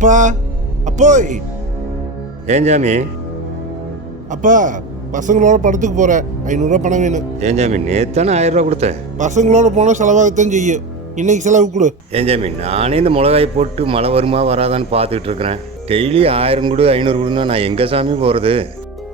அப்பா அப்போய் ஏன் ஜாமி? அப்பா பசங்களோட படத்துக்கு போறேன். 500 ரூபா பணம் வேணும். ஏன் ஜாமி, நேத்தானே 1000 ரூபா கொடுத்தேன். பசங்களோட போனால் செலவாகத்தான் செய்யும். இன்னைக்கு செலவு கொடு. ஏன் ஜாமி, நானே இந்த மிளகாய் போட்டு மழை வருமா வராதான்னு பார்த்துக்கிட்டு இருக்கிறேன். டெய்லி 1000 கொடு 500 கொடுன்னா நான் எங்கே சாமி போகிறது?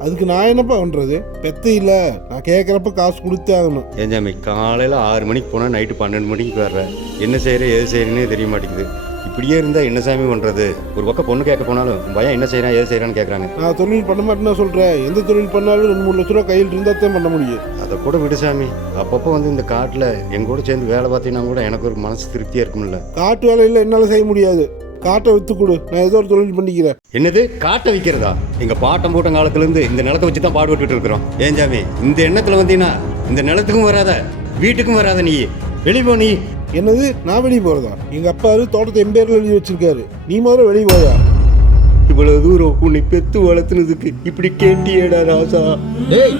அதுக்கு நான் என்னப்பா பண்ணுறது? பெத்த இல்லை, நான் கேட்குறப்ப காசு கொடுத்தே ஆகணும். ஏன் ஜாமி, காலையில் 6 மணிக்கு போனால் நைட்டு 12 மணிக்கு வர்றேன். என்ன செய்கிற எது செய்கிறேன்னே தெரிய மாட்டேங்குது. இப்படியே இருந்தால் என்ன சாமி பண்ணுறது? ஒரு பக்கம் பொண்ணு கேட்க போனாலும் பையன் என்ன செய்கிறான் எது செய்கிறான்னு கேட்குறாங்க. நான் தொழில் பண்ண மாட்டேன்னு சொல்கிறேன். எந்த தொழில் பண்ணாலும் 2-3 லட்ச ரூபா கையில் இருந்தால் தான் பண்ண முடியும். அதை கூட விடு சாமி. அப்பப்போ வந்து இந்த காட்டில் எங்கூட சேர்ந்து வேலை பார்த்தீங்கன்னா கூட எனக்கு ஒரு மனசு திருப்தியாக இருக்கும்ல. காட்டு வேலையில் என்னால் செய்ய முடியாது. காட்டை விற்று கொடு, நான் ஏதோ ஒரு தொழில் பண்ணிக்கிறேன். என்னது காட்டை விற்கிறதா? எங்கள் பாட்டம் போட்ட காலத்துலேருந்து இந்த நிலத்தை வச்சு தான் பாடுபட்டு இருக்கிறோம். ஏன் ஜாமி, இந்த எண்ணத்தில் வந்தீங்கன்னா இந்த நிலத்துக்கும் வராத வீட்டுக்கும் வராத. நீ வெளியே போ. நீ என்னது? நான் வெளியே போகிறதா? எங்கள் அப்பா தோட்டத்தை எம்பேரில் எழுதி வச்சிருக்காரு. நீ முதல்ல வெளியே போயா? இவ்வளவு தூரம் உன்னை பெத்து வளர்த்துனதுக்கு இப்படி கேட்டியேடா ராசா. டேய்,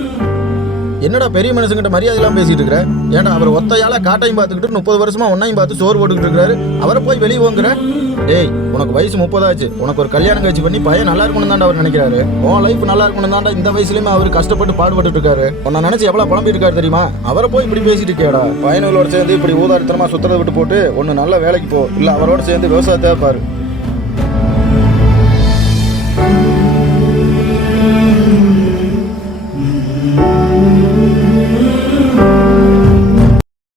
என்னடா பெரிய மனுஷங்கிட்ட மரியாதை எல்லாம் பேசிட்டு இருக்கிற? ஏன்டா அவர் ஒத்தையால காட்டையும் பார்த்துக்கிட்டு 30 வருஷமா ஒன்னையும் பார்த்து சோறு போட்டுக்கிட்டு இருக்காரு. அவரை போய் வெளியே போங்கிற? டேய், உனக்கு வயசு 30 ஆச்சு. உனக்கு ஒரு கல்யாணம் கழிச்சு பண்ணி பையன் நல்லா இருக்கணும் தாண்டா அவர் நினைக்கிறாரு. உன் லைஃப் நல்லா இருக்கணும் தாண்டா இந்த வயசுலயுமே அவர் கஷ்டப்பட்டு பாடுபட்டு இருக்காரு. உன்னை நினைச்சு எவ்வளவு புலம்பிட்டு இருக்காரு தெரியுமா? அவரை போய் இப்படி பேசிட்டு இருக்கேடா. பையனோட சேர்ந்து இப்படி ஊதாரித்தனமா சுத்தத்தை விட்டு போட்டு ஒன்னு நல்ல வேலைக்கு போ, இல்ல அவரோட சேர்ந்து விவசாயத்தை பாரு.